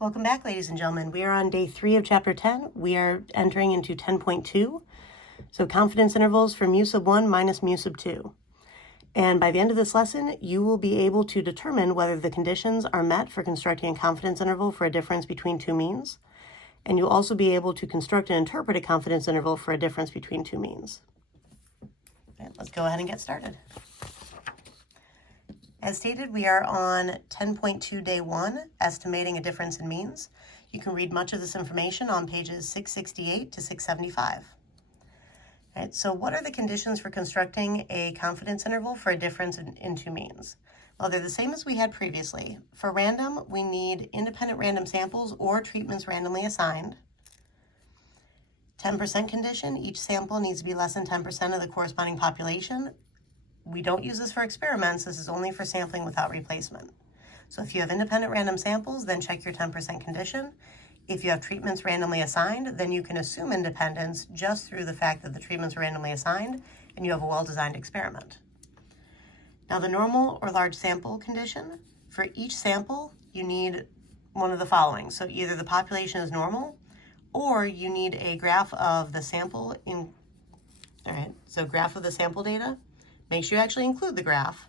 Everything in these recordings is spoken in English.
Welcome back, ladies and gentlemen. We are on day 3 of chapter 10. We are entering into 10.2. So confidence intervals for mu sub 1 minus mu sub 2. And by the end of this lesson, you will be able to determine whether the conditions are met for constructing a confidence interval for a difference between two means. And you'll also be able to construct and interpret a confidence interval for a difference between two means. Okay, let's go ahead and get started. As stated, we are on 10.2 day 1, estimating a difference in means. You can read much of this information on pages 668 to 675. All right, so what are the conditions for constructing a confidence interval for a difference in two means? Well, they're the same as we had previously. For random, we need independent random samples or treatments randomly assigned. 10% condition, each sample needs to be less than 10% of the corresponding population. We don't use this for experiments. This is only for sampling without replacement. So if you have independent random samples, then check your 10% condition. If you have treatments randomly assigned, then you can assume independence just through the fact that the treatments are randomly assigned and you have a well-designed experiment. Now the normal or large sample condition, for each sample, you need one of the following. So either the population is normal or you need a graph of the sample graph of the sample data. Make sure you actually include the graph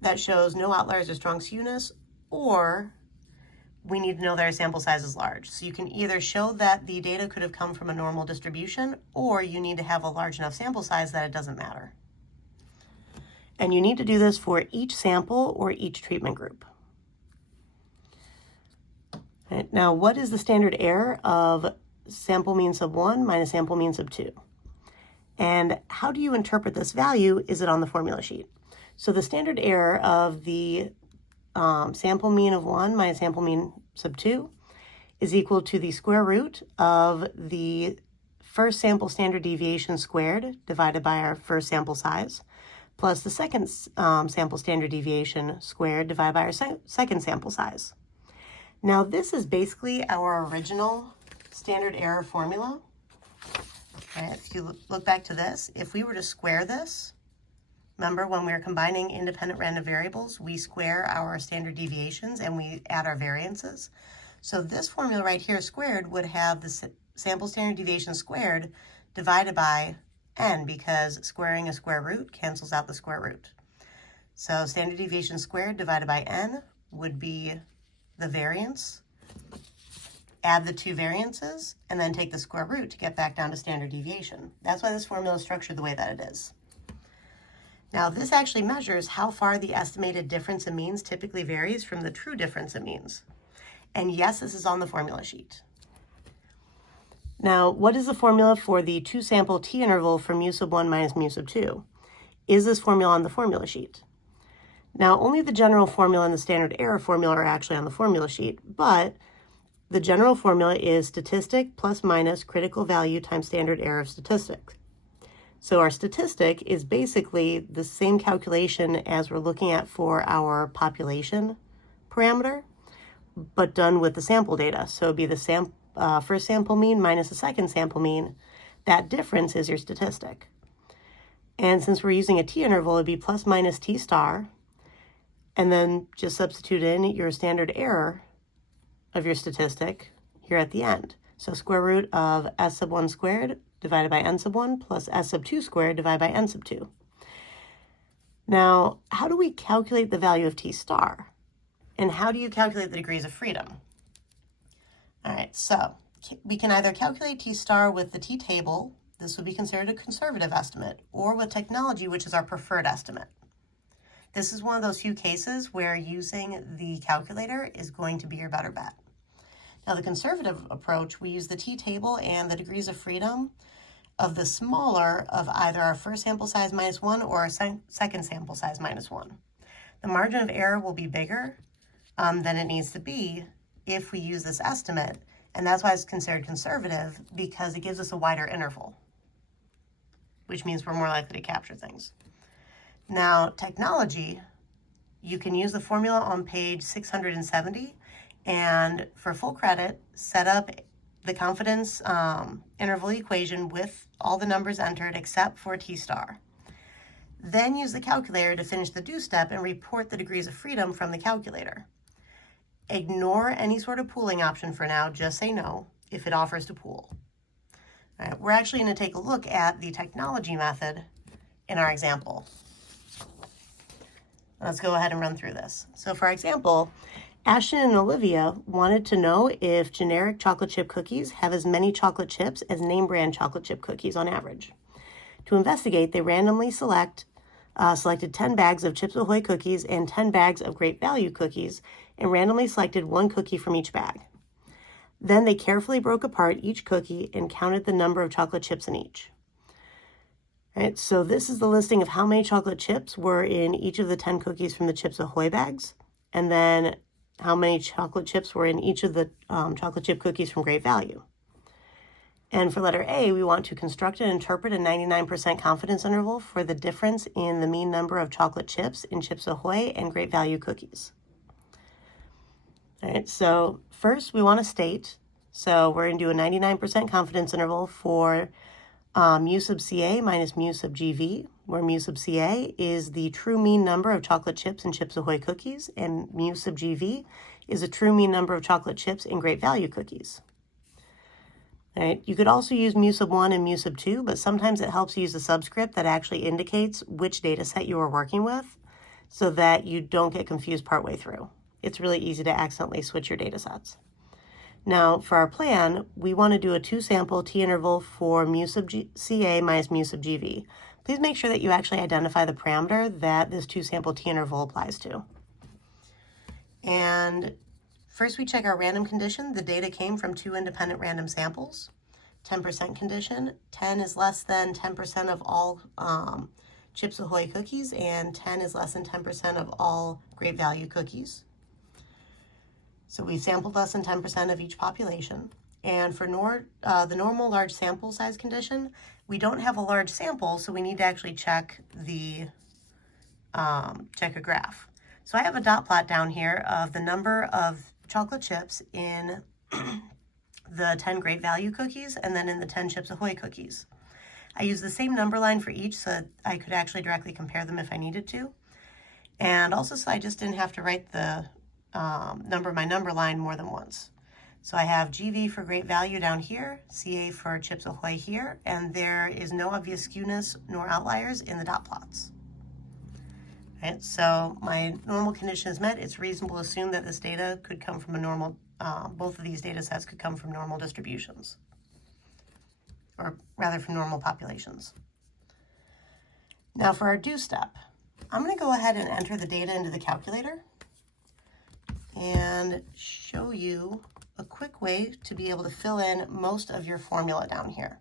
that shows no outliers or strong skewness, or we need to know that our sample size is large. So you can either show that the data could have come from a normal distribution, or you need to have a large enough sample size that it doesn't matter. And you need to do this for each sample or each treatment group. Right, now, what is the standard error of sample mean sub 1 minus sample mean sub 2? And how do you interpret this value? Is it on the formula sheet? So the standard error of the sample mean of 1 minus sample mean sub 2 is equal to the square root of the first sample standard deviation squared divided by our first sample size, plus the second sample standard deviation squared divided by our second sample size. Now this is basically our original standard error formula. Right, if you look back to this, if we were to square this, remember when we were combining independent random variables, we square our standard deviations and we add our variances. So this formula right here squared would have the sample standard deviation squared divided by n, because squaring a square root cancels out the square root. So standard deviation squared divided by n would be the variance. Add the two variances, and then take the square root to get back down to standard deviation. That's why this formula is structured the way that it is. Now, this actually measures how far the estimated difference in means typically varies from the true difference in means. And yes, this is on the formula sheet. Now, what is the formula for the two-sample t interval for mu sub 1 minus mu sub 2? Is this formula on the formula sheet? Now, only the general formula and the standard error formula are actually on the formula sheet, but the general formula is statistic plus minus critical value times standard error of statistic. So our statistic is basically the same calculation as we're looking at for our population parameter, but done with the sample data. So it'd be the first sample mean minus the second sample mean. That difference is your statistic. And since we're using a t interval, it'd be plus minus t star, and then just substitute in your standard error of your statistic here at the end. So square root of s sub 1 squared divided by n sub 1 plus s sub 2 squared divided by n sub 2. Now, how do we calculate the value of t star? And how do you calculate the degrees of freedom? All right, so we can either calculate t star with the t-table, this would be considered a conservative estimate, or with technology, which is our preferred estimate. This is one of those few cases where using the calculator is going to be your better bet. Now, the conservative approach, we use the t-table and the degrees of freedom of the smaller of either our first sample size minus 1 or our second sample size minus 1. The margin of error will be bigger than it needs to be if we use this estimate, and that's why it's considered conservative, because it gives us a wider interval, which means we're more likely to capture things. Now, technology, you can use the formula on page 670, and for full credit, set up the confidence interval equation with all the numbers entered except for t star. Then use the calculator to finish the do step and report the degrees of freedom from the calculator. Ignore any sort of pooling option for now, just say no if it offers to pool. All right, we're actually going to take a look at the technology method in our example. Let's go ahead and run through this. So for our example, Ashton and Olivia wanted to know if generic chocolate chip cookies have as many chocolate chips as name brand chocolate chip cookies on average. To investigate, they randomly selected 10 bags of Chips Ahoy cookies and 10 bags of Great Value cookies and randomly selected one cookie from each bag. Then they carefully broke apart each cookie and counted the number of chocolate chips in each. All right, so this is the listing of how many chocolate chips were in each of the 10 cookies from the Chips Ahoy bags, and then how many chocolate chips were in each of the chocolate chip cookies from Great Value. And for letter A, we want to construct and interpret a 99% confidence interval for the difference in the mean number of chocolate chips in Chips Ahoy and Great Value cookies. All right, so first we want to state, so we're going to do a 99% confidence interval for mu sub CA minus mu sub GV, where mu sub CA is the true mean number of chocolate chips in Chips Ahoy cookies, and mu sub GV is a true mean number of chocolate chips in Great Value cookies. All right, you could also use mu sub 1 and mu sub 2, but sometimes it helps use a subscript that actually indicates which data set you are working with so that you don't get confused partway through. It's really easy to accidentally switch your data sets. Now, for our plan, we want to do a two-sample t-interval for mu sub CA minus mu sub GV. Please make sure that you actually identify the parameter that this two-sample t-interval applies to. And first we check our random condition. The data came from two independent random samples. 10% condition, 10 is less than 10% of all Chips Ahoy cookies, and 10 is less than 10% of all Great Value cookies. So we sampled less than 10% of each population. And for the normal large sample size condition, we don't have a large sample, so we need to actually check a graph. So I have a dot plot down here of the number of chocolate chips in the 10 Great Value cookies and then in the 10 Chips Ahoy cookies. I use the same number line for each so that I could actually directly compare them if I needed to. And also so I just didn't have to write the my number line more than once. So I have GV for Great Value down here, CA for Chips Ahoy here, and there is no obvious skewness nor outliers in the dot plots. Right, so my normal condition is met. It's reasonable to assume that this data could come from a normal, both of these data sets could come from normal distributions, or rather from normal populations. Now for our do step, I'm going to go ahead and enter the data into the calculator and show you a quick way to be able to fill in most of your formula down here,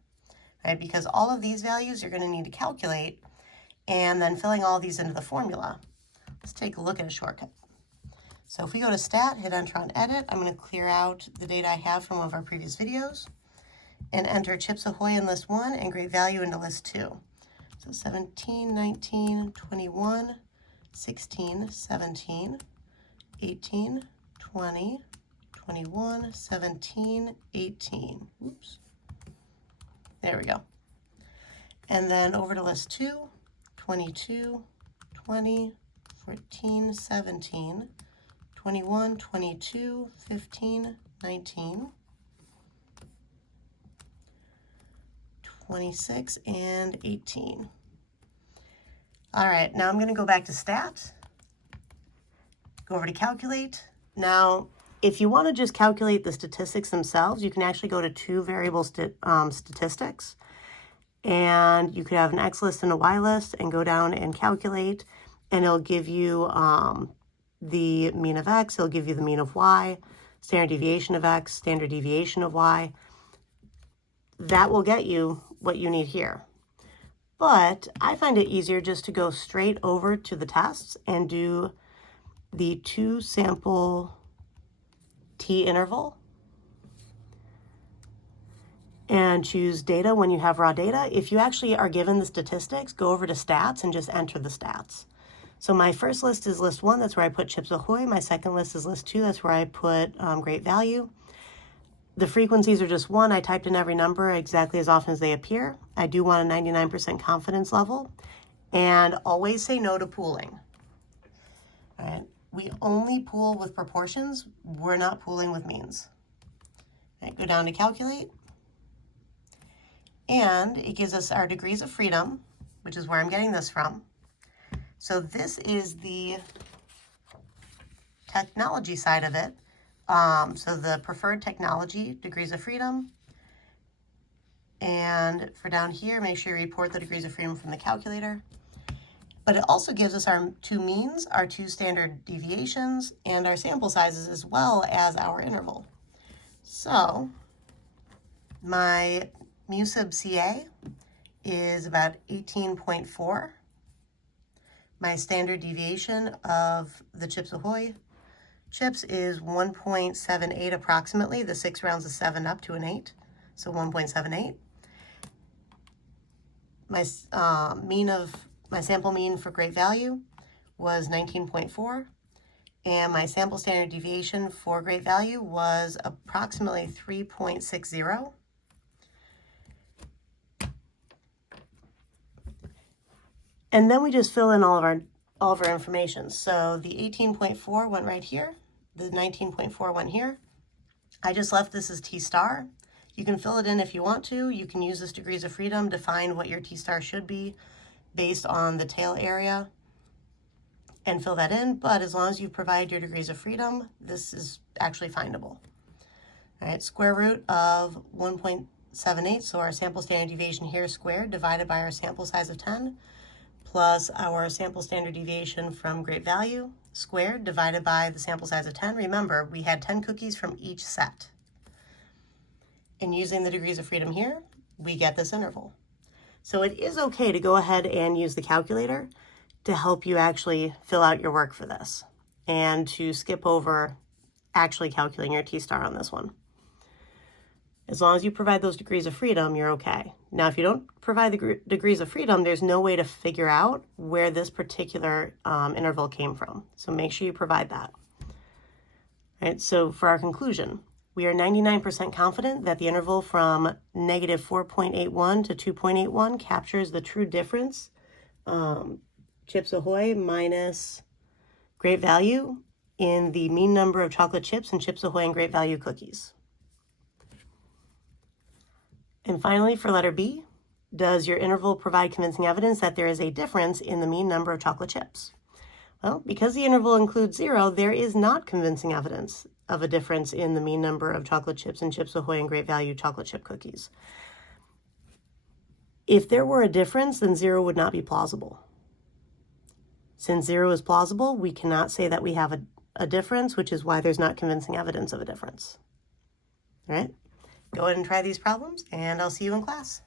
right? Because all of these values you're going to need to calculate and then filling all of these into the formula. Let's take a look at a shortcut. So if we go to Stat, hit Enter on Edit, I'm going to clear out the data I have from one of our previous videos and enter Chips Ahoy in list 1 and Great Value into list 2. So 17, 19, 21, 16, 17, 18, 20, 21, 17, 18. Oops. There we go. And then over to list 2, 22, 20, 14, 17, 21, 22, 15, 19, 26, and 18. All right, now I'm going to go back to Stat, go over to Calculate. Now, if you want to just calculate the statistics themselves, you can actually go to two variable statistics, and you could have an X list and a Y list and go down and calculate, and it'll give you the mean of X, it'll give you the mean of Y, standard deviation of X, standard deviation of Y. That will get you what you need here. But I find it easier just to go straight over to the tests and do the two sample t-interval and choose data when you have raw data. If you actually are given the statistics, go over to stats and just enter the stats. So my first list is list 1, that's where I put Chips Ahoy. My second list is list 2, that's where I put Great Value. The frequencies are just 1. I typed in every number exactly as often as they appear. I do want a 99% confidence level, and always say no to pooling. All right. we only pool with proportions. We're not pooling with means. All right, go down to calculate. And it gives us our degrees of freedom, which is where I'm getting this from. So this is the technology side of it. So the preferred technology, degrees of freedom. And for down here, make sure you report the degrees of freedom from the calculator. But it also gives us our two means, our two standard deviations, and our sample sizes, as well as our interval. So my mu sub CA is about 18.4. My standard deviation of the Chips Ahoy chips is 1.78 approximately. The 6 rounds of 7 up to an 8, so 1.78. My my sample mean for great value was 19.4, and my sample standard deviation for great value was approximately 3.60. And then we just fill in all of our information. So the 18.4 went right here. The 19.4 went here. I just left this as T star. You can fill it in if you want to. You can use this degrees of freedom to find what your T star should be based on the tail area and fill that in. But as long as you provide your degrees of freedom, this is actually findable. All right, square root of 1.78. So our sample standard deviation here squared divided by our sample size of 10. Plus our sample standard deviation from great value squared divided by the sample size of 10. Remember, we had 10 cookies from each set. And using the degrees of freedom here, we get this interval. So it is okay to go ahead and use the calculator to help you actually fill out your work for this and to skip over actually calculating your T star on this one. As long as you provide those degrees of freedom, you're okay. Now, if you don't provide the degrees of freedom, there's no way to figure out where this particular interval came from. So make sure you provide that. All right, so for our conclusion, we are 99% confident that the interval from negative 4.81 to 2.81 captures the true difference, Chips Ahoy minus great value, in the mean number of chocolate chips and Chips Ahoy and great value cookies. And finally, for letter B, does your interval provide convincing evidence that there is a difference in the mean number of chocolate chips? Well, because the interval includes 0, there is not convincing evidence of a difference in the mean number of chocolate chips and Chips Ahoy and great value chocolate chip cookies. If there were a difference, then 0 would not be plausible. Since 0 is plausible, we cannot say that we have a difference, which is why there's not convincing evidence of a difference. All right? Go ahead and try these problems, and I'll see you in class.